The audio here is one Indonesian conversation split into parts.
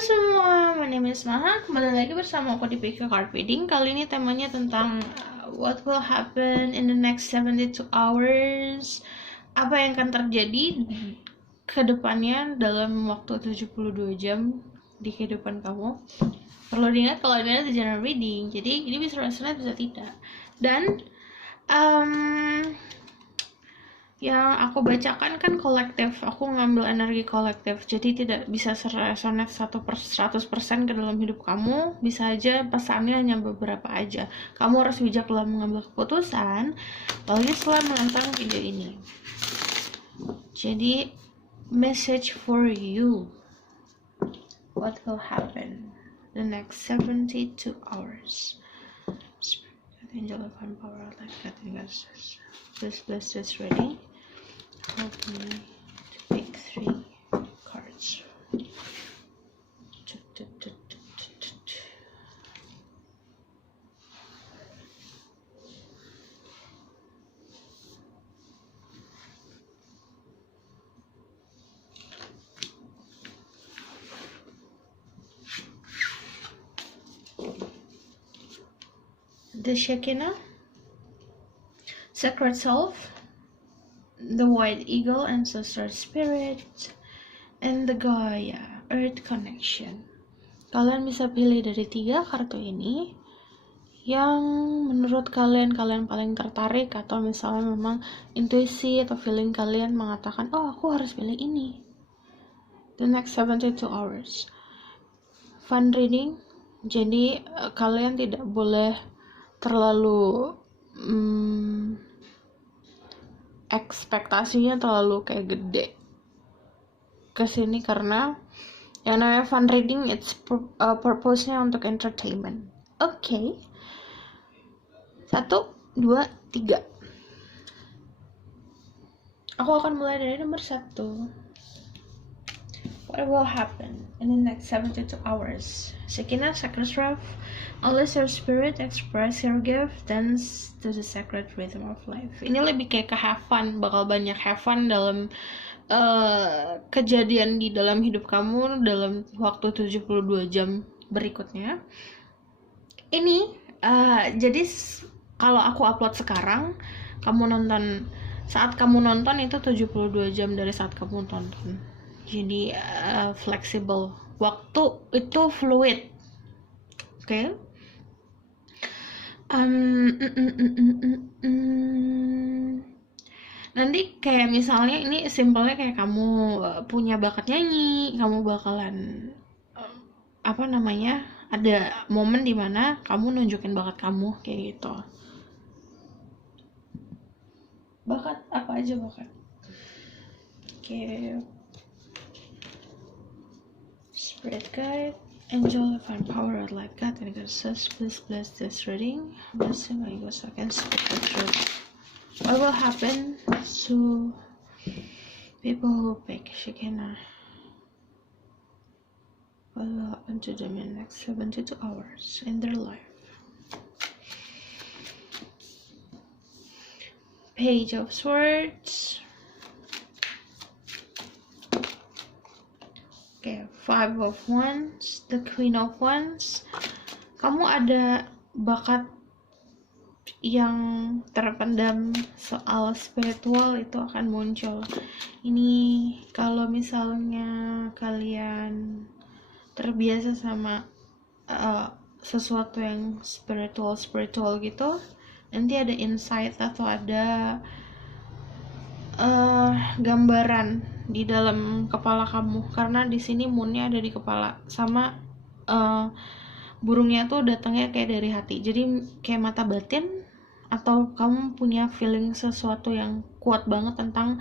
semua, my name is Maha. Kembali lagi bersama aku di PK Card Reading. Kali ini temanya tentang what will happen in the next 72 hours. Apa yang akan terjadi ke depannya dalam waktu 72 jam di kehidupan kamu. Perlu diingat kalau ini adalah general reading, jadi ini bisa resonate bisa tidak. Dan yang aku bacakan kan kolektif, aku ngambil energi kolektif, jadi tidak bisa resonate 100% ke dalam hidup kamu. Bisa aja pesannya hanya beberapa aja. Kamu harus bijak dalam mengambil keputusan, apalagi setelah menonton video ini. Jadi message for you, what will happen the next 72 hours. Angel of Power, like that. Please bless this reading. Help me to pick 3 cards. The Shekinah, Sacred Self, the White Eagle, Ancestor Spirit, and the Gaia, Earth Connection. Kalian bisa pilih dari 3 kartu ini yang menurut kalian paling tertarik, atau misalnya memang intuisi atau feeling kalian mengatakan, oh aku harus pilih ini. The next 72 hours. Fun reading, jadi kalian tidak boleh terlalu ekspektasinya terlalu kayak gede kesini, karena yang namanya fun reading it's purpose-nya untuk entertainment. Oke. 1, 2, 3. Aku akan mulai dari nomor 1. What will happen in the next 72 hours? Shekinah, Sacred Self, unless your spirit express your gift, dance to the sacred rhythm of life. Ini lebih kayak ke have fun, bakal banyak have fun dalam kejadian di dalam hidup kamu dalam waktu 72 jam berikutnya. Ini jadi kalau aku upload sekarang, saat kamu nonton itu 72 jam dari saat kamu tonton. Jadi fleksibel, waktu itu fluid. Oke. Nanti kayak misalnya ini simpelnya kayak kamu punya bakat nyanyi, kamu bakalan ada momen dimana kamu nunjukin bakat kamu kayak gitu. Bakat apa aja bakat. Oke. Spirit guide, angel, divine power, like God, and God says, please bless this reading. Blessing my ego so I can speak the truth. What will happen to people who pick Shekinah? What will happen to them in the next 72 hours in their life? Page of Swords. Okay, 5 of Wands, the Queen of Wands. Kamu ada bakat yang terpendam soal spiritual, itu akan muncul. Ini kalau misalnya kalian terbiasa sama sesuatu yang spiritual gitu, nanti ada insight atau ada gambaran di dalam kepala kamu, karena di sini moonnya ada di kepala, sama burungnya tuh datangnya kayak dari hati, jadi kayak mata batin, atau kamu punya feeling sesuatu yang kuat banget tentang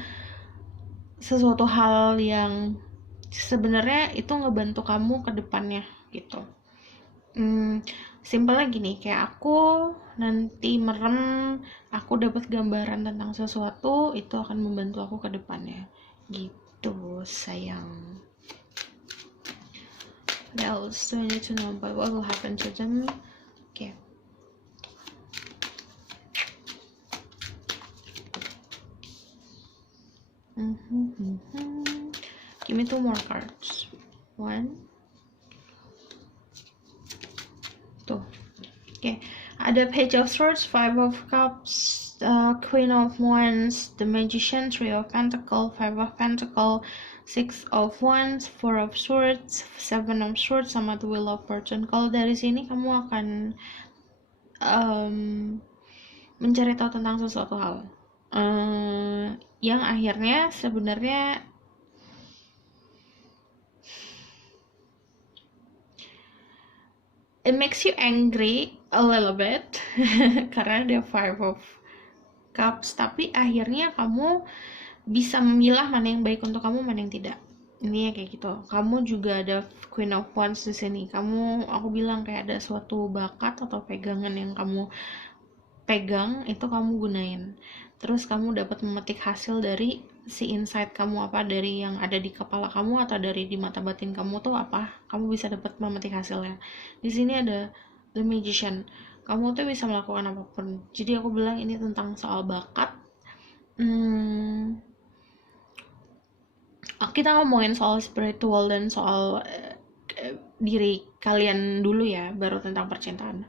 sesuatu hal yang sebenarnya itu ngebantu kamu ke depannya gitu. Simpelnya gini, kayak aku nanti merem, aku dapat gambaran tentang sesuatu, itu akan membantu aku ke depannya gitu sayang. Now so I need to know about what will happen to them. Okay. Give me 2 more cards. 1, Oke, ada Page of Swords, Five of Cups, Queen of Wands, The Magician, Three of Pentacles, Five of Pentacles, Six of Wands, Four of Swords, Seven of Swords, sama The Wheel of Fortune. Kalau dari sini kamu akan mencari tahu tentang sesuatu hal yang akhirnya sebenarnya it makes you angry a little bit karena ada Five of Cups, tapi akhirnya kamu bisa memilah mana yang baik untuk kamu, mana yang tidak. Ini ya kayak gitu. Kamu juga ada Queen of Wands di sini. Aku bilang kayak ada suatu bakat atau pegangan yang kamu pegang, itu kamu gunain. Terus kamu dapat memetik hasil dari si insight kamu, apa dari yang ada di kepala kamu atau dari di mata batin kamu tuh apa, kamu bisa dapat memetik hasilnya. Di sini ada The Magician. Kamu tuh bisa melakukan apapun. Jadi aku bilang ini tentang soal bakat. Kita ngomongin soal spiritual dan soal diri kalian dulu ya, baru tentang percintaan.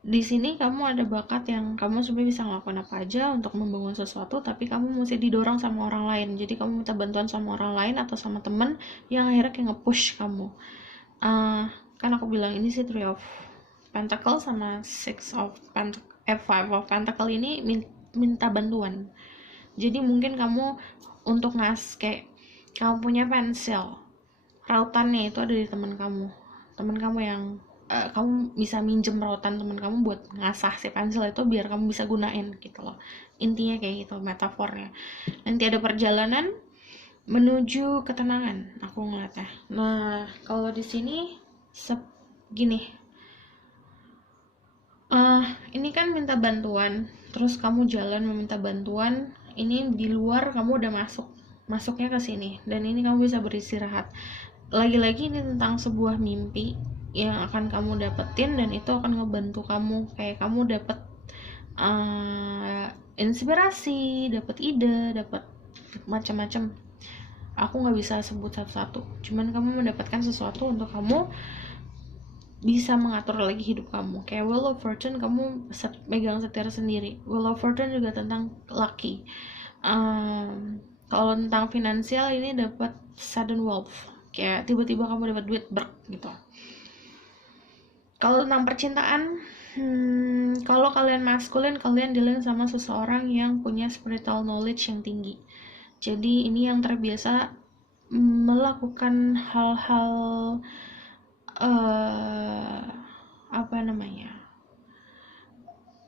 Di sini kamu ada bakat yang kamu sebenarnya bisa ngelakuin apa aja untuk membangun sesuatu, tapi kamu mesti didorong sama orang lain. Jadi kamu minta bantuan sama orang lain atau sama temen yang akhirnya kayak nge-push kamu. Kan aku bilang ini sih Three of Pentacles sama Five of Pentacles ini minta bantuan. Jadi mungkin kamu untuk kayak kamu punya pensil, rautannya itu ada di teman kamu yang kamu bisa minjem rautan teman kamu buat ngasah si pensil itu biar kamu bisa gunain gitu loh. Intinya kayak gitu metafornya. Nanti ada perjalanan menuju ketenangan aku ngeliatnya. Nah kalau di sini gini, ini kan minta bantuan, terus kamu jalan meminta bantuan, ini di luar kamu udah masuknya ke sini, dan ini kamu bisa beristirahat. Lagi-lagi ini tentang sebuah mimpi yang akan kamu dapetin, dan itu akan ngebantu kamu, kayak kamu dapet inspirasi, dapet ide, dapet macam-macam. Aku nggak bisa sebut satu-satu, cuman kamu mendapatkan sesuatu untuk kamu bisa mengatur lagi hidup kamu. Kayak Wheel of Fortune, kamu megang setir sendiri. Wheel of Fortune juga tentang lucky. Kalau tentang finansial ini dapat sudden wealth, kayak tiba-tiba kamu dapat duit gitu. Kalau tentang percintaan, kalau kalian maskulin, kalian dealing sama seseorang yang punya spiritual knowledge yang tinggi. Jadi ini yang terbiasa melakukan hal-hal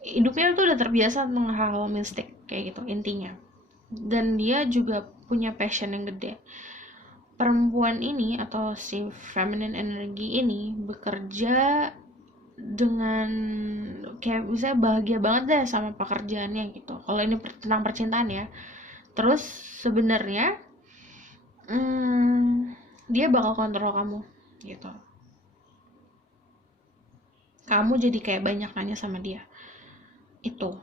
hidupnya tuh udah terbiasa dengan hal-hal mistik kayak gitu intinya, dan dia juga punya passion yang gede. Perempuan ini atau si feminine energy ini bekerja dengan kayak bisa bahagia banget deh sama pekerjaannya gitu. Kalau ini tentang percintaan ya. Terus sebenarnya dia bakal kontrol kamu gitu. Kamu jadi kayak banyak nanya sama dia. Itu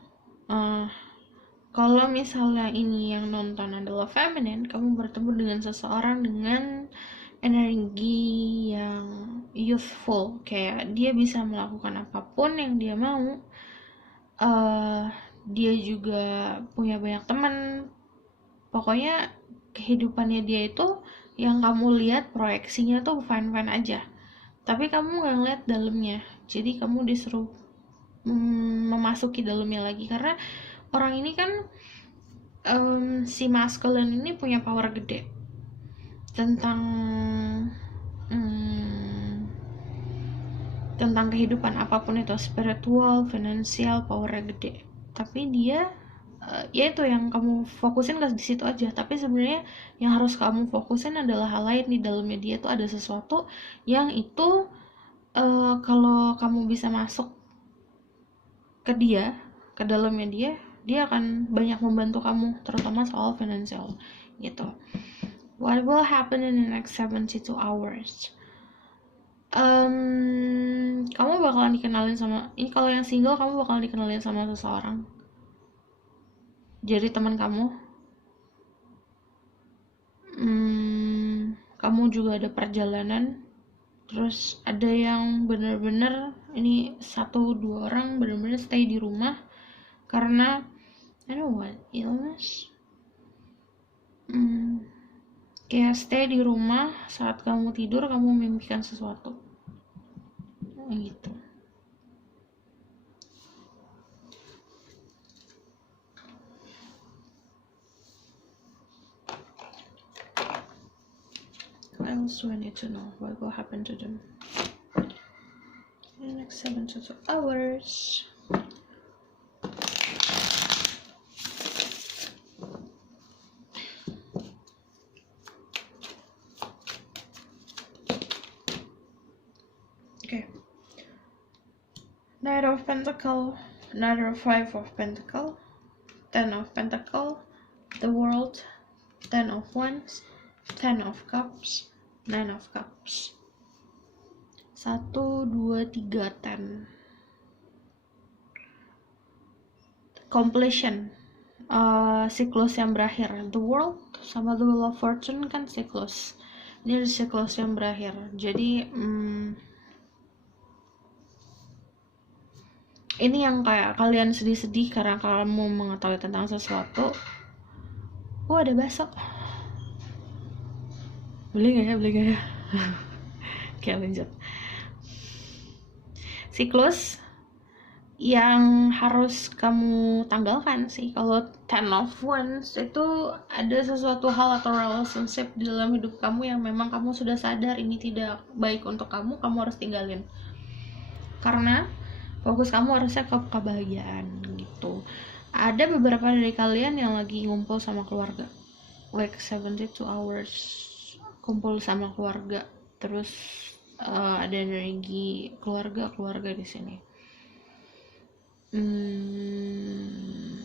kalau misalnya ini yang nonton adalah feminine, kamu bertemu dengan seseorang dengan energi yang youthful, kayak dia bisa melakukan apapun yang dia mau. Dia juga punya banyak teman. Pokoknya kehidupannya dia itu yang kamu lihat proyeksinya tuh fine-fine aja, tapi kamu nggak ngeliat dalamnya. Jadi kamu disuruh memasuki dalamnya lagi, karena orang ini kan si masculine ini punya power gede tentang kehidupan apapun itu, spiritual, finansial, powernya gede. Tapi dia ya itu yang kamu fokusin di situ aja, tapi sebenarnya yang harus kamu fokusin adalah hal lain. Di dalamnya dia tuh ada sesuatu yang itu kalau kamu bisa masuk ke dalamnya dia akan banyak membantu kamu, terutama soal finansial gitu. What will happen in the next 72 hours? Kamu bakalan dikenalin sama, ini kalau yang single kamu bakalan dikenalin sama seseorang jadi teman kamu. Kamu juga ada perjalanan Terus ada yang bener-bener ini 1-2 orang bener-bener stay di rumah karena I don't know what illness. Kayak stay di rumah saat kamu tidur kamu memimpikan sesuatu gitu. What else do I need to know? What will happen to them in the next 7 to 2 hours? Okay. Knight of Pentacle, another 5 of Pentacle, 10 of Pentacle, the World, 10 of Wands, 10 of Cups, 9 of Cups. 1, 2, 3, 10. Completion, siklus yang berakhir. The World sama The Wheel of Fortune kan siklus. Ini ada siklus yang berakhir. Jadi ini yang kayak kalian sedih-sedih karena kamu mengetahui tentang sesuatu. Oh, ada bakso. Beli gak ya? Oke, lanjut. Siklus yang harus kamu tanggalkan sih. Kalau 10 of Wands itu ada sesuatu hal atau relationship di dalam hidup kamu yang memang kamu sudah sadar ini tidak baik untuk kamu harus tinggalin. Karena fokus kamu harusnya ke kebahagiaan gitu. Ada beberapa dari kalian yang lagi ngumpul sama keluarga, like 72 hours kumpul sama keluarga, terus ada energi keluarga di sini.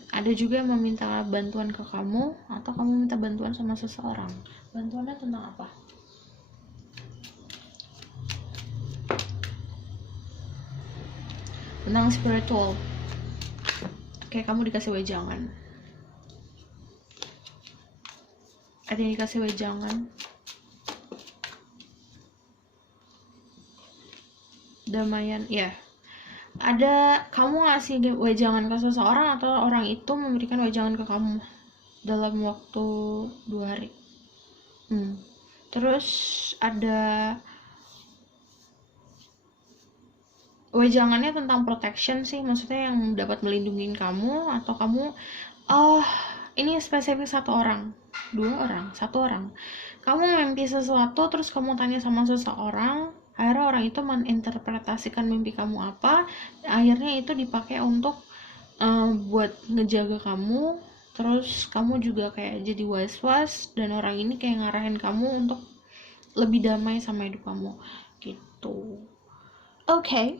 Ada juga yang meminta bantuan ke kamu atau kamu minta bantuan sama seseorang. Bantuannya tentang apa? Tentang spiritual. Kayak kamu dikasih wejangan. Ada yang dikasih wejangan. Damaian, ya. Ada kamu ngasih wejangan ke seseorang atau orang itu memberikan wejangan ke kamu dalam waktu 2 hari. Terus ada wejangannya tentang protection sih, maksudnya yang dapat melindungi kamu atau kamu ini spesifik 1 orang, 2 orang, 1 orang. Kamu mimpi sesuatu terus kamu tanya sama seseorang, akhirnya orang itu menginterpretasikan mimpi kamu apa, akhirnya itu dipakai untuk buat ngejaga kamu, terus kamu juga kayak jadi was-was dan orang ini kayak ngarahin kamu untuk lebih damai sama hidup kamu gitu. Oke.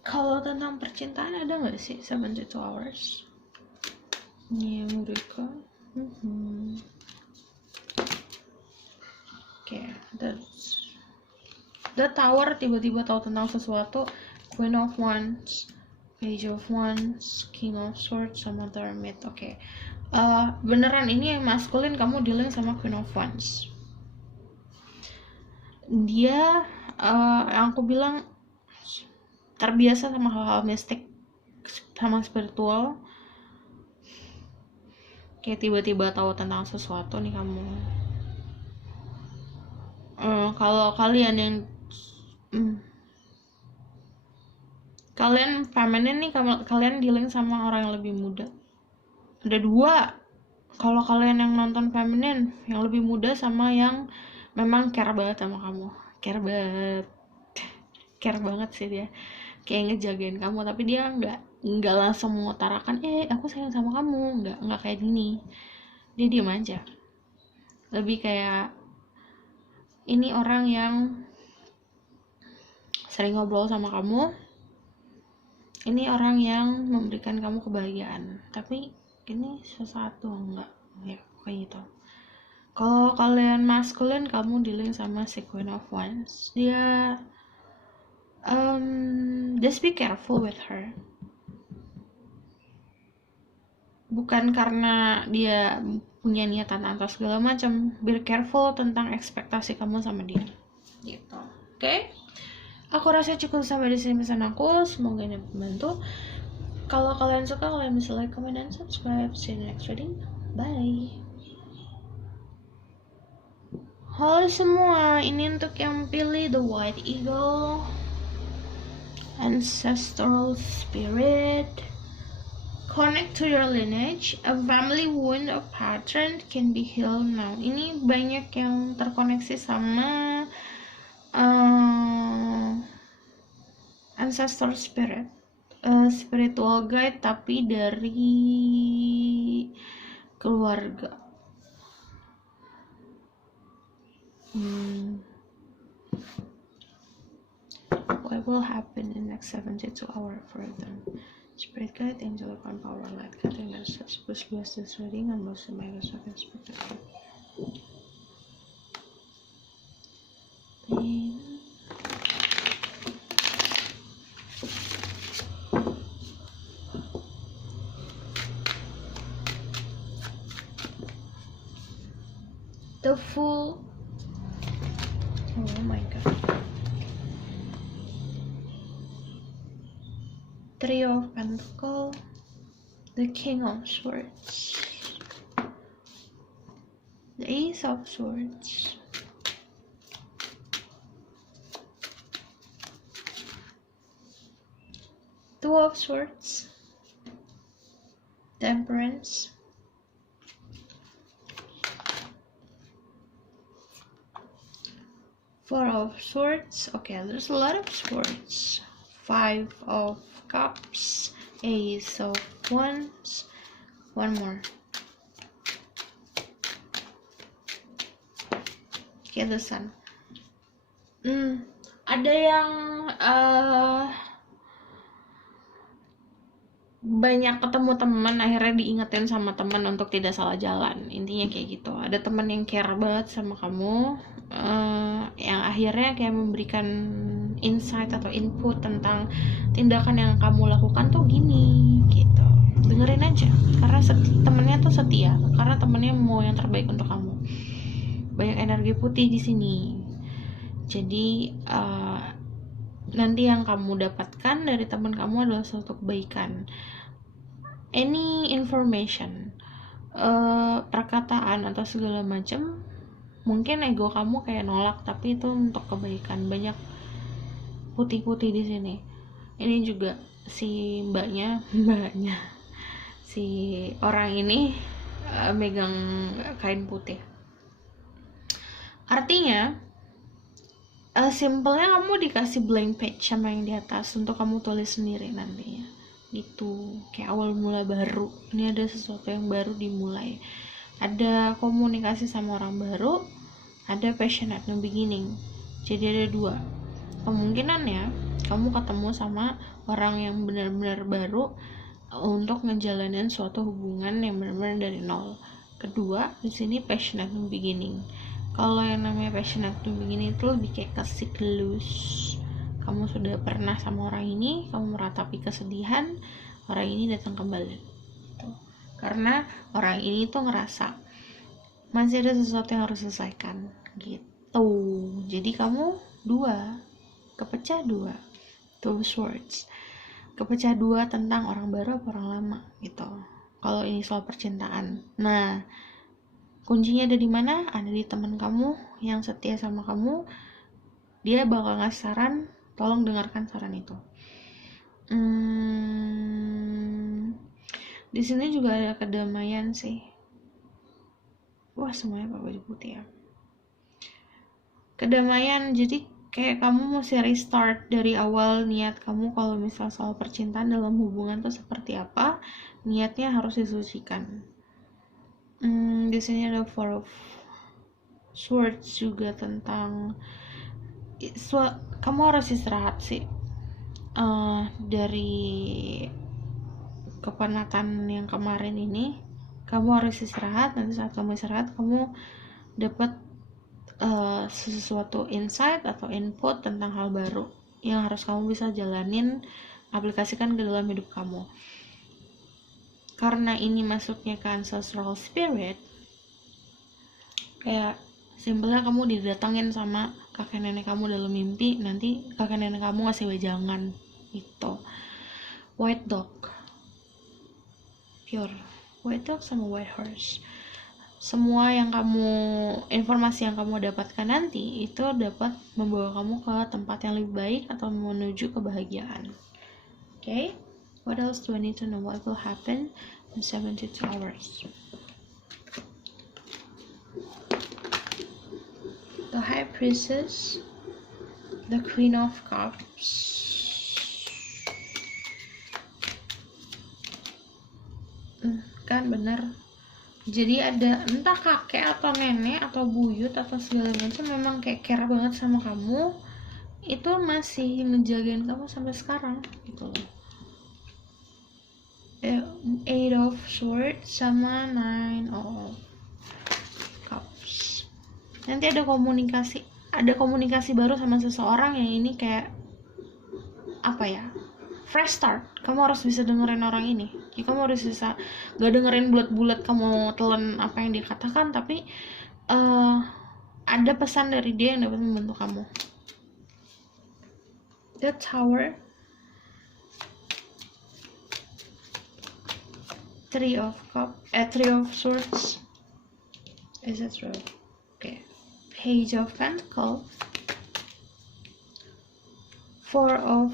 Kalau tentang percintaan ada nggak sih 72 hours? Ini mereka. Oke, the Tower tiba-tiba tahu tentang sesuatu. Queen of Wands, Page of Wands, King of Swords, sama The Hermit. Oke. Beneran ini yang maskulin kamu dealing sama Queen of Wands. Dia yang aku bilang terbiasa sama hal-hal mistik, sama spiritual. Kayak tiba-tiba tahu tentang sesuatu nih kamu. Kalau kalian yang kalian feminine nih, kalian dealing sama orang yang lebih muda. Ada 2. Kalau kalian yang nonton feminine, yang lebih muda sama yang memang care banget sama kamu. Care banget sih dia. Kayak ngejagain kamu, tapi dia nggak langsung mengutarakan aku sayang sama kamu, nggak kayak gini. Dia diem aja. Lebih kayak ini orang yang sering ngobrol sama kamu. Ini orang yang memberikan kamu kebahagiaan, tapi ini sesuatu enggak ya kayak gitu. Kalau kalian maskulin, kamu dealing sama si Queen of Wands. Dia just be careful with her. Bukan karena dia punya niatan atau segala macam. Be careful tentang ekspektasi kamu sama dia gitu. Oke? Aku rasa cukup sampai di sini pesan aku, semoga ini membantu. Kalau kalian suka, kalian bisa like, comment, dan subscribe. See you in the next reading. Bye. Halo semua, ini untuk yang pilih The White Eagle, Ancestral Spirit. Connect to your lineage. A family wound or pattern can be healed now. Ini banyak yang terkoneksi sama Ancestral Spirit. Spiritual guide tapi dari keluarga. What will happen in the next 72 hours for them? Spirit guide, angel of power, light guiding messages. Please bless this reading and most of my results expected. The Fool. Oh my god. Trio of Pentacles, the King of Swords, the Ace of Swords, Two of Swords, Temperance, Four of Swords. Okay, there's a lot of swords. Five of Cups, Ace of Wands, one more. Okay, the Sun. Ada yang banyak ketemu teman, akhirnya diingetin sama teman untuk tidak salah jalan. Intinya kayak gitu. Ada teman yang care banget sama kamu, yang akhirnya kayak memberikan insight atau input tentang tindakan yang kamu lakukan tuh gini gitu. Dengerin aja, karena temennya tuh setia, karena temennya mau yang terbaik untuk kamu. Banyak energi putih di sini. Jadi nanti yang kamu dapatkan dari teman kamu adalah suatu kebaikan. Any information, perkataan atau segala macam, mungkin ego kamu kayak nolak, tapi itu untuk kebaikan. Banyak putih-putih di sini. Ini juga si mbaknya si orang ini megang kain putih. Artinya simpelnya kamu dikasih blank page sama yang di atas untuk kamu tulis sendiri nantinya gitu, kayak awal mula baru. Ini ada sesuatu yang baru dimulai, ada komunikasi sama orang baru, ada passionate new beginning. Jadi ada dua kemungkinan ya, kamu ketemu sama orang yang benar-benar baru untuk ngejalanin suatu hubungan yang benar-benar dari nol. Kedua, di sini passionate new beginning. Kalau yang namanya passionate new beginning itu lebih kayak ke siklus. Kamu sudah pernah sama orang ini, kamu meratapi kesedihan, orang ini datang kembali. Karena orang ini tuh ngerasa masih ada sesuatu yang harus selesaikan gitu. Jadi kamu kepecah dua, Two Swords, kepecah dua tentang orang baru apa orang lama gitu. Kalau ini soal percintaan, nah kuncinya ada di mana? Ada di teman kamu yang setia sama kamu. Dia bakal ngasih saran, tolong dengarkan saran itu. Di sini juga ada kedamaian sih. Wah, semuanya pakai baju putih ya. Kedamaian, jadi kayak kamu mesti restart dari awal. Niat kamu kalau misal soal percintaan dalam hubungan tuh seperti apa, niatnya harus disucikan. Di sini ada Four of Swords juga tentang kamu harus istirahat sih. Dari kepenatan yang kemarin ini, kamu harus istirahat. Nanti saat kamu istirahat, kamu dapat sesuatu insight atau input tentang hal baru yang harus kamu bisa jalanin, aplikasikan ke dalam hidup kamu. Karena ini masuknya ke ancestral spirit, Kayak simpelnya kamu didatangin sama kakek nenek kamu dalam mimpi, nanti kakek nenek kamu ngasih wejangan gitu. White dog, pure white dog sama white horse. Semua yang informasi yang kamu dapatkan nanti itu dapat membawa kamu ke tempat yang lebih baik atau menuju kebahagiaan. Okay, what else do I need to know? What will happen in 72 hours? The High Priestess, the Queen of Cups, kan bener. Jadi ada entah kakek atau nenek atau buyut atau segala macam memang kayak care banget sama kamu, itu masih ngejagain kamu sampai sekarang gitu loh. Eight of Swords sama Nine of Cups. Nanti ada komunikasi baru sama seseorang yang ini kayak apa ya, fresh start. Kamu harus bisa dengerin orang ini. Jadi kamu harus bisa gak dengerin bulat-bulat kamu telan apa yang dia katakan, tapi ada pesan dari dia yang dapat membantu kamu. The Tower, Three of Swords. Is it true? Okay. Page of Pentacles, Four of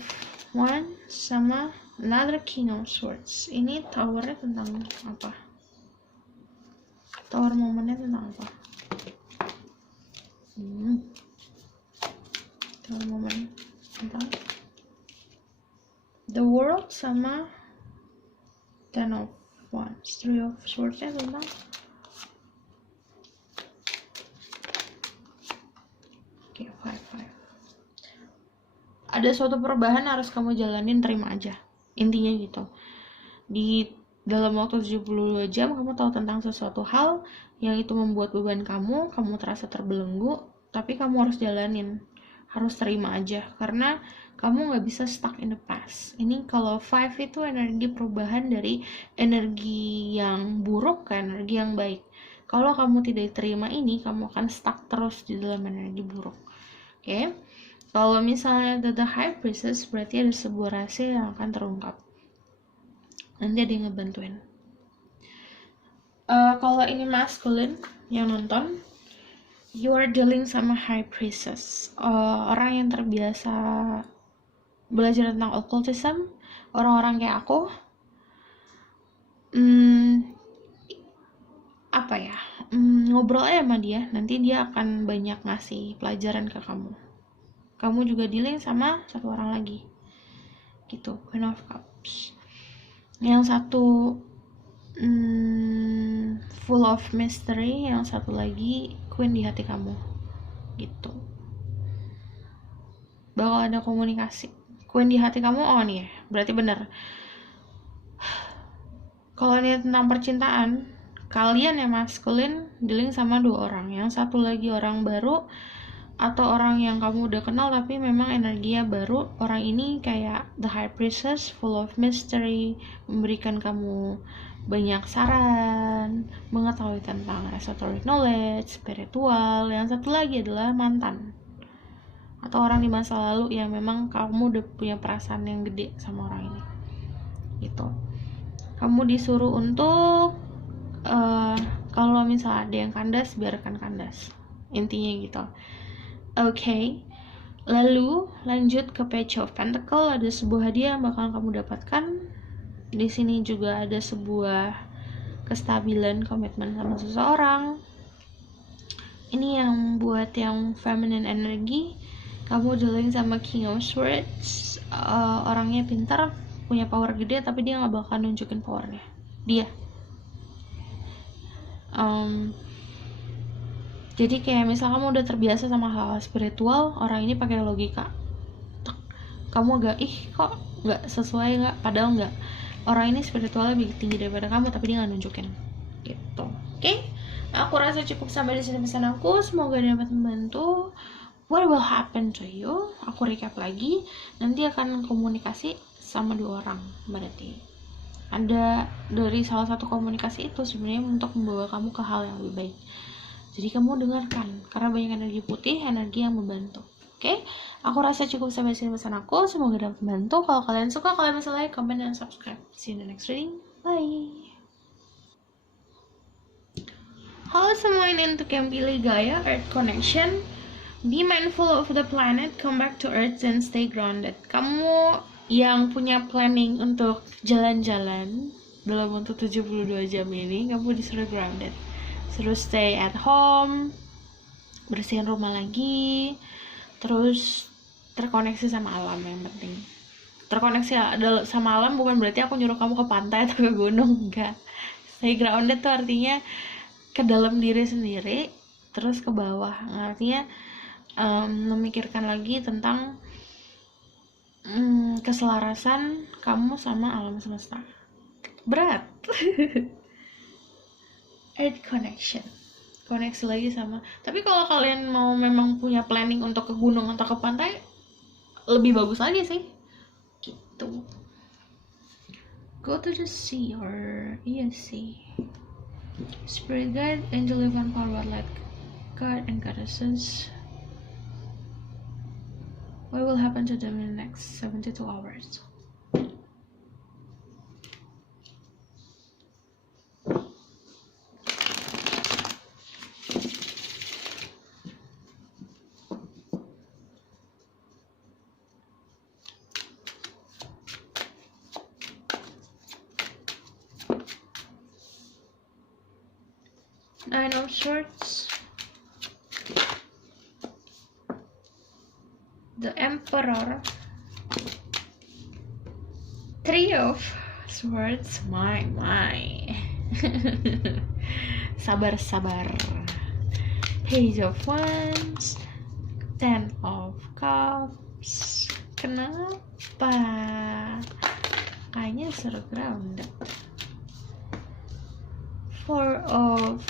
Wands sama another King of Swords. Ini towernya tentang apa? Tower momennya tentang apa? Tower momen tentang The World sama Ten of Wands. Three of Swords-nya tentang five. Ada suatu perubahan harus kamu jalanin, terima aja. Intinya gitu. Di dalam waktu 72 jam kamu tahu tentang sesuatu hal yang itu membuat beban kamu terasa terbelenggu, tapi kamu harus jalanin. Harus terima aja, karena kamu gak bisa stuck in the past. Ini kalau 5 itu energi perubahan dari energi yang buruk ke energi yang baik. Kalau kamu tidak terima ini, kamu akan stuck terus di dalam energi buruk. Oke? Kalau misalnya The High Priestess, berarti ada sebuah rahasia yang akan terungkap. Nanti ada yang ngebantuin. Kalau ini masculine yang nonton, you are dealing sama High Priestess, orang yang terbiasa belajar tentang occultism, orang-orang kayak aku. Ngobrol aja sama dia, nanti dia akan banyak ngasih pelajaran ke kamu. Kamu juga dealing sama satu orang lagi gitu, Queen of Cups. Yang satu full of mystery, yang satu lagi Queen di hati kamu gitu. Bakal ada komunikasi. Queen di hati kamu on ya, berarti bener. Kalau ini tentang percintaan, kalian yang maskulin dealing sama dua orang, yang satu lagi orang baru atau orang yang kamu udah kenal tapi memang energinya baru. Orang ini kayak The High Priestess, full of mystery, memberikan kamu banyak saran, mengetahui tentang esoteric knowledge, spiritual. Yang satu lagi adalah mantan atau orang di masa lalu yang memang kamu udah punya perasaan yang gede sama orang ini gitu. Kamu disuruh untuk kalau misalnya ada yang kandas, biarkan kandas, intinya gitu. Oke. Lalu lanjut ke Page of Pentacles. Ada sebuah hadiah yang bakal kamu dapatkan. Di sini juga ada sebuah kestabilan, komitmen sama seseorang. Ini yang buat yang feminine energy, kamu dealing sama King of Swords. Orangnya pintar, punya power gede, tapi dia gak bakal nunjukin powernya dia. Jadi kayak misal kamu udah terbiasa sama hal spiritual, orang ini pakai logika. Kamu agak kok nggak sesuai nggak? Padahal nggak. Orang ini spiritualnya lebih tinggi daripada kamu, tapi dia nggak nunjukin. Gitu. Oke? Aku rasa cukup sampai di sini pesan aku. Semoga dapat membantu. What will happen to you? Aku recap lagi. Nanti akan komunikasi sama dua orang berarti. Ada dari salah satu komunikasi itu sebenarnya untuk membawa kamu ke hal yang lebih baik. Jadi kamu dengarkan, karena banyak energi putih, energi yang membantu. Oke, aku rasa cukup sampai sini pesan aku. Semoga dapat membantu. Kalau kalian suka, kalian bisa like, comment, dan subscribe. See you in the next reading. Bye. Halo semua, ini untuk yang pilih Gaia Earth Connection. Be mindful of the planet, come back to Earth, and stay grounded. Kamu yang punya planning untuk jalan-jalan dalam untuk 72 jam ini, kamu disuruh grounded. Suruh stay at home, bersihin rumah lagi, terus terkoneksi sama alam yang penting. Terkoneksi sama alam bukan berarti aku nyuruh kamu ke pantai atau ke gunung, enggak. Stay grounded tuh artinya ke dalam diri sendiri, terus ke bawah. Artinya memikirkan lagi tentang keselarasan kamu sama alam semesta. Berat. Earth connection, koneksi lagi sama. Tapi kalau kalian mau memang punya planning untuk ke gunung atau ke pantai, lebih bagus lagi sih gitu. Go to the sea or sea. Spirit guide, angel divine power, light god and goddesses. What will happen to them in the next 72 hours? Nine of Swords, the Emperor, Three of Swords, my sabar, Page of Wands, Ten of Cups. Kenapa? Kayaknya seru grounded. Four of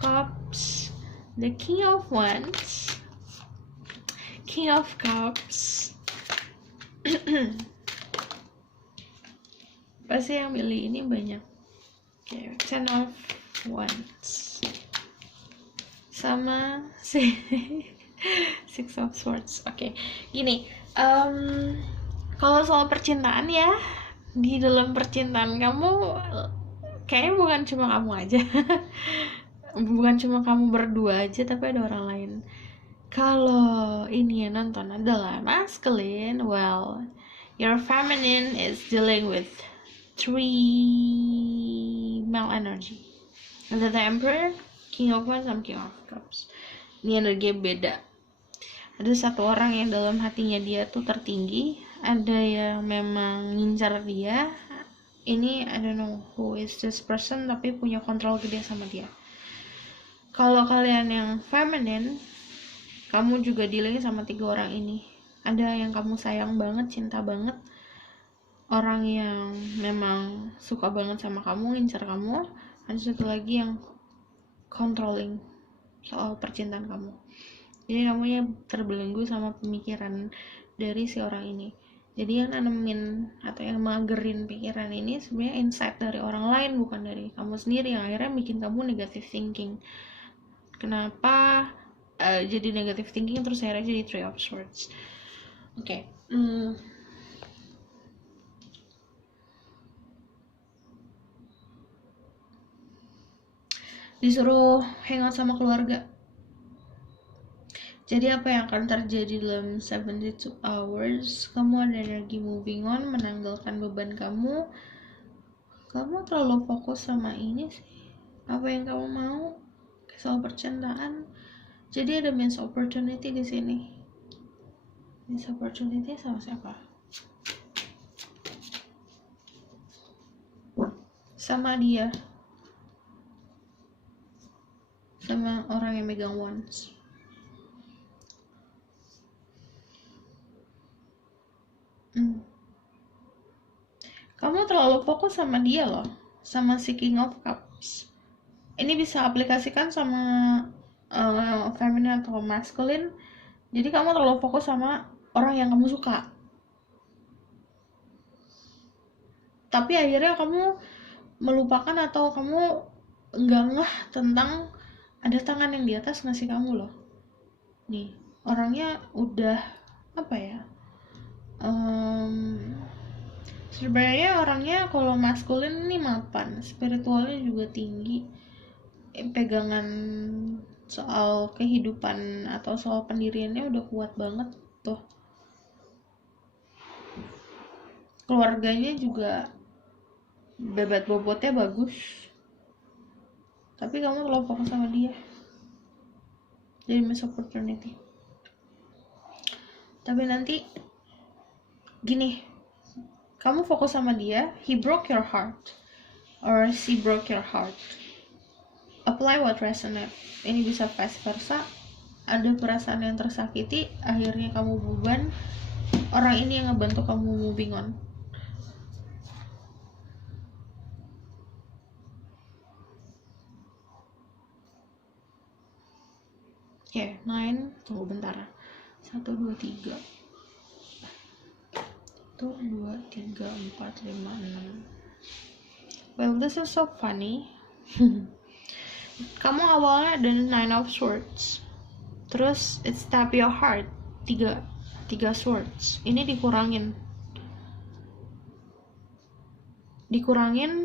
Cups, the King of Wands, King of Cups. Pasti yang milih ini banyak. Okay, Ten of Wands sama Six of Swords. Oke, gini, kalau soal percintaan ya, di dalam percintaan kamu kayaknya bukan cuma kamu aja. Bukan cuma kamu berdua aja, tapi ada orang lain. Kalau ini yang nonton adalah masculine, well, your feminine is dealing with 3 male energy. Ada the Emperor, King of Wands, sama King of Cups. Ini energi beda. Ada satu orang yang dalam hatinya dia tuh tertinggi, ada yang memang ngincar dia. Ini I don't know who is this person, tapi punya kontrol gede sama dia. Kalau kalian yang feminine, kamu juga dealing sama 3 orang ini. Ada yang kamu sayang banget, cinta banget, orang yang memang suka banget sama kamu, ngincar kamu. Ada satu lagi yang controlling soal percintaan kamu. Jadi kamu ya terbelenggu sama pemikiran dari si orang ini. Jadi yang nanemin atau yang magerin pikiran ini sebenarnya insight dari orang lain, bukan dari kamu sendiri, yang akhirnya bikin kamu negative thinking. Kenapa jadi negative thinking terus akhirnya jadi Three of Swords. Oke. Disuruh hangout sama keluarga. Jadi apa yang akan terjadi dalam 72 hours? Kamu ada energi moving on, menanggalkan beban kamu. Kamu terlalu fokus sama ini sih. Apa yang kamu mau? Soal percintaan. Jadi ada miss opportunity di sini. Miss opportunity sama siapa? Sama dia. Sama orang yang megang wands. Kamu terlalu fokus sama dia loh, sama si King of Cups. Ini bisa aplikasikan sama feminine atau masculine. Jadi kamu terlalu fokus sama orang yang kamu suka. Tapi akhirnya kamu melupakan atau kamu nggak ngeh tentang ada tangan yang di atas ngasih kamu loh. Nih, orangnya udah apa ya? Sebenarnya orangnya kalau maskulin nih mapan, spiritualnya juga tinggi, pegangan soal kehidupan atau soal pendiriannya udah kuat banget tuh. Keluarganya juga bebat bobotnya bagus, tapi kamu terlalu fokus sama dia, jadi miss opportunity. Tapi nanti gini, kamu fokus sama dia, he broke your heart or she broke your heart, apply what resonate. Ini bisa vice versa, ada perasaan yang tersakiti, akhirnya kamu beban, orang ini yang ngebantu kamu moving on. Oke, 9, tunggu bentar. 1, 2, 3. 1, 2, 3, 4, 5, 6. Well, this is so funny. Kamu awalnya ada 9 of Swords. Terus, it's tap your heart. 3 Swords. Ini dikurangin.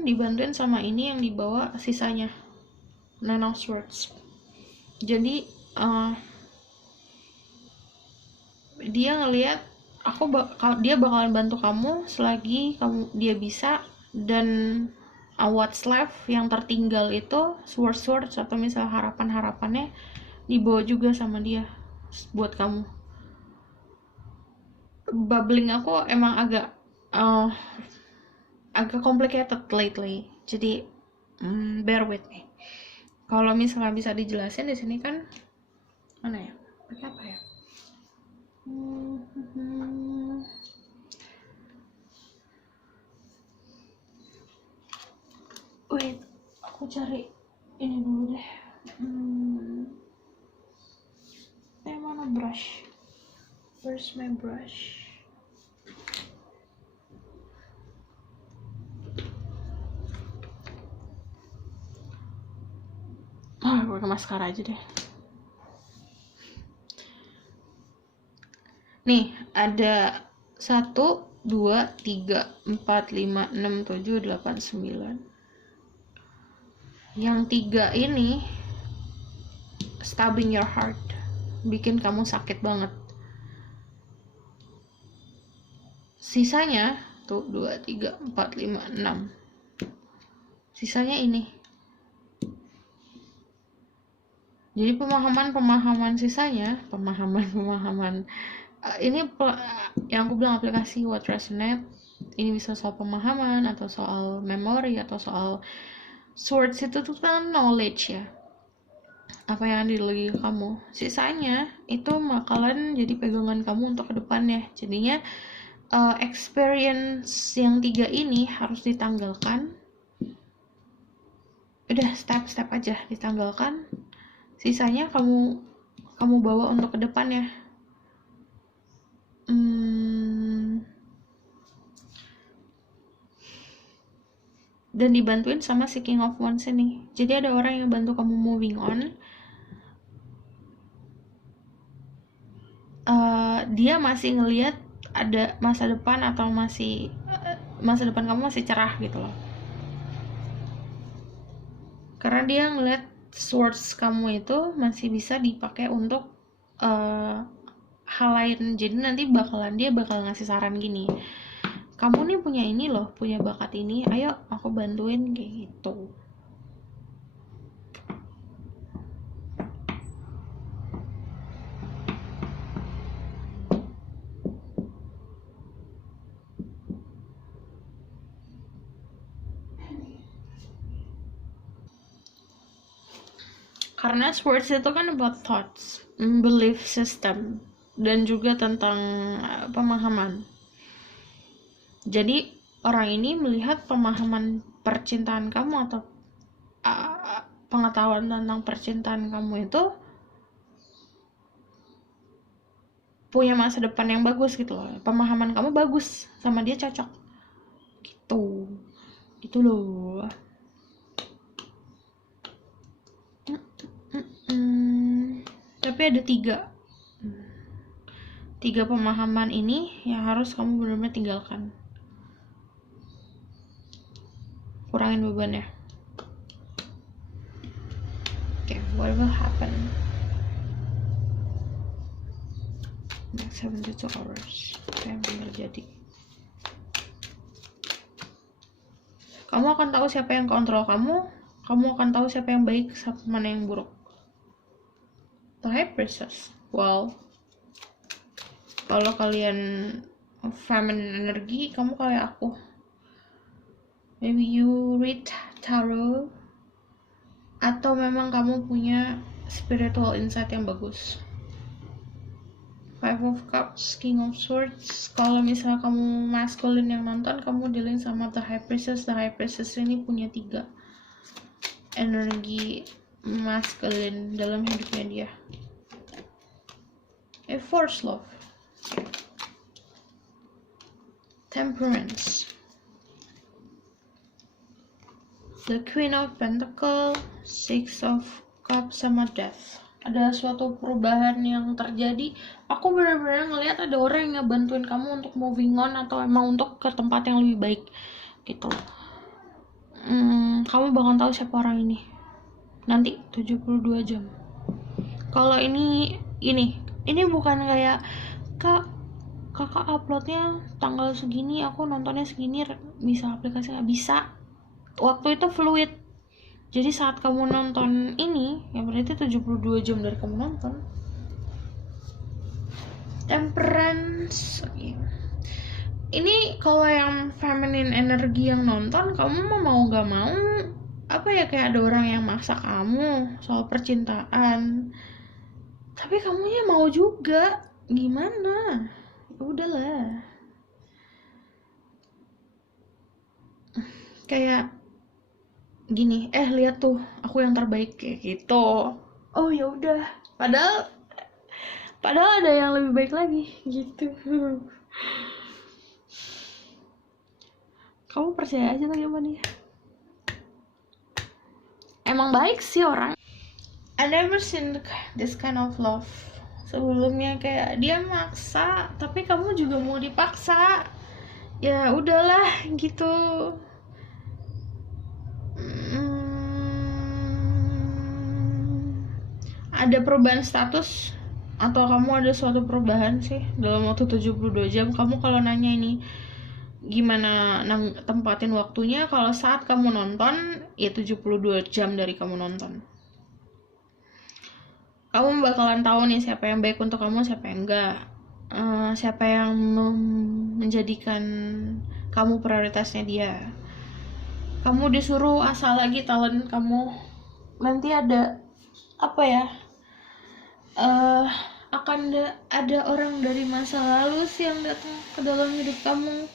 Dibantuin sama ini yang dibawa sisanya. 9 of Swords. Jadi, dia ngelihat dia bakalan bantu kamu selagi dia bisa, dan what's left yang tertinggal itu sword atau misal harapannya dibawa juga sama dia buat kamu. Bubbling aku emang agak complicated lately, jadi bear with me. Kalau misalnya bisa dijelasin di sini kan mana ya? Pakai apa ya? Wait, aku cari ini dulu deh. Mana brush? Where's my brush? Gue pakai maskara aja deh. Nih, ada 1, 2, 3, 4, 5, 6, 7, 8, 9. Yang 3 ini stabbing your heart, bikin kamu sakit banget. Sisanya tuh 2, 3, 4, 5, 6. Sisanya ini. Jadi pemahaman sisanya, ini yang aku bilang aplikasi What Resonate. Ini bisa soal pemahaman atau soal memori atau soal swords, itu tuh kan knowledge ya, apa yang ada di logika kamu. Sisanya itu bakalan jadi pegangan kamu untuk kedepannya. Jadinya experience yang 3 ini harus ditanggalkan. Udah step aja ditanggalkan. Sisanya kamu bawa untuk kedepannya. Dan dibantuin sama si King of Wands ini. Jadi ada orang yang bantu kamu moving on. Dia masih ngelihat ada masa depan, atau masa depan kamu masih cerah gitu loh. Karena dia ngelihat swords kamu itu masih bisa dipakai untuk hal lain. Jadi nanti dia bakal ngasih saran gini, kamu nih punya ini loh, punya bakat ini, ayo aku bantuin, kayak gitu. Karena swords itu kan about thoughts, belief system, dan juga tentang pemahaman. Jadi orang ini melihat pemahaman percintaan kamu atau pengetahuan tentang percintaan kamu itu punya masa depan yang bagus gitu loh. Pemahaman kamu bagus, sama dia cocok gitu loh. Tapi ada tiga pemahaman ini yang harus kamu benar-benar tinggalkan. Kurangin bebannya. Okay, what will happen next 72 hours? Apa yang akan terjadi? Kamu akan tahu siapa yang kontrol kamu. Kamu akan tahu siapa yang baik, siapa mana yang buruk. The High Priestess. Well, kalau kalian feminine energy, kamu kayak aku. Maybe you read tarot, atau memang kamu punya spiritual insight yang bagus. Five of Cups, King of Swords. Kalau misalnya kamu masculine yang nonton, kamu dealing sama The High Priestess. The High Priestess ini punya 3 energi masculine dalam hidupnya dia. A Force Love. Temperance. The Queen of Pentacles, Six of Cups, sama Death. Ada suatu perubahan yang terjadi. Aku benar-benar ngelihat ada orang yang ngebantuin kamu untuk moving on, atau emang untuk ke tempat yang lebih baik gitu. Kamu bakal tahu siapa orang ini nanti 72 jam. Kalau ini bukan kayak kakak uploadnya tanggal segini, aku nontonnya segini, bisa aplikasi nggak bisa. Waktu itu fluid. Jadi saat kamu nonton ini, ya berarti 72 jam dari kamu nonton. Temperance. Ini kalau yang feminine energi yang nonton, kamu mau gak mau, apa ya, kayak ada orang yang maksa kamu soal percintaan. Tapi kamunya mau juga. Gimana? Udahlah. Kayak gini, lihat tuh, aku yang terbaik, kayak gitu. Oh ya udah. Padahal ada yang lebih baik lagi gitu. Kamu percaya aja lagi sama dia. Emang baik sih orang. I never seen this kind of love sebelumnya, kayak dia maksa tapi kamu juga mau dipaksa. Ya udahlah gitu. Ada perubahan status atau kamu ada suatu perubahan sih dalam waktu 72 jam. Kamu kalau nanya ini gimana tempatin waktunya, kalau saat kamu nonton ya 72 jam dari kamu nonton. Kamu bakalan tahu nih siapa yang baik untuk kamu, siapa yang enggak. Siapa yang menjadikan kamu prioritasnya dia. Kamu disuruh asal lagi talent kamu. Nanti ada apa ya, akan ada orang dari masa lalu sih yang datang ke dalam hidup kamu.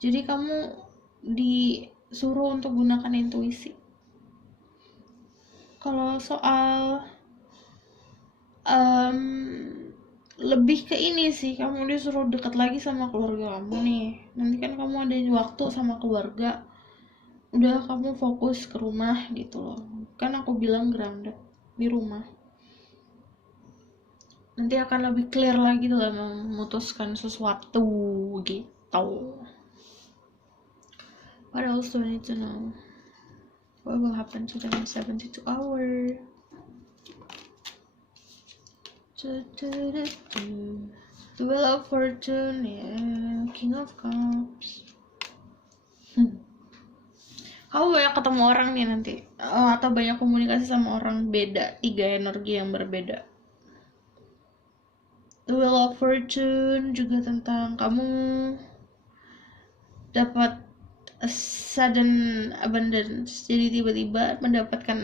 Jadi kamu disuruh untuk gunakan intuisi. Kalau soal lebih ke ini sih, kamu disuruh dekat lagi sama keluarga kamu nih. Nanti kan kamu ada waktu sama keluarga, udah kamu fokus ke rumah gitu loh. Kan aku bilang grounded di rumah. Nanti akan lebih clear lagi dalam memutuskan sesuatu gitu. What else do I need to know? What will happen to them in 72 hours? The Wheel of Fortune, yeah. King of Cups. Kamu banyak ketemu orang nih nanti, atau banyak komunikasi sama orang beda, 3 energi yang berbeda. The Wheel of Fortune juga tentang kamu dapat a sudden abundance, jadi tiba-tiba mendapatkan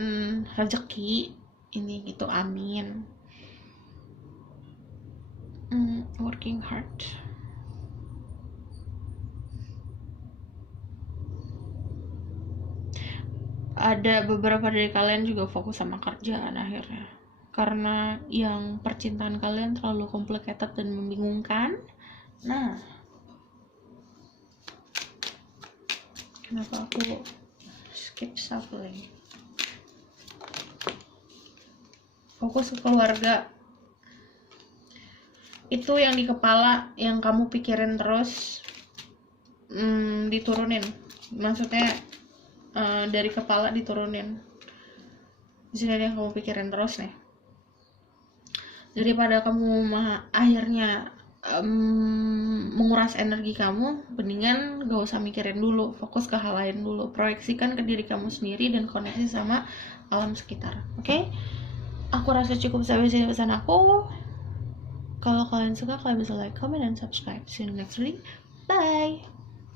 rezeki ini gitu, amin. Working hard. Ada beberapa dari kalian juga fokus sama kerjaan akhirnya, karena yang percintaan kalian terlalu complicated dan membingungkan. Nah, kenapa aku skip shuffling? Fokus ke keluarga, itu yang di kepala yang kamu pikirin terus, diturunin, maksudnya dari kepala diturunin. Di sini ada yang kamu pikirin terus nih, daripada kamu akhirnya menguras energi kamu, mendingan gak usah mikirin dulu, fokus ke hal lain dulu, proyeksikan ke diri kamu sendiri dan koneksi sama alam sekitar. Oke? Aku rasa cukup sampai sini pesan aku. Kalau kalian suka, kalian bisa like, comment, dan subscribe. See you in the next video. Bye.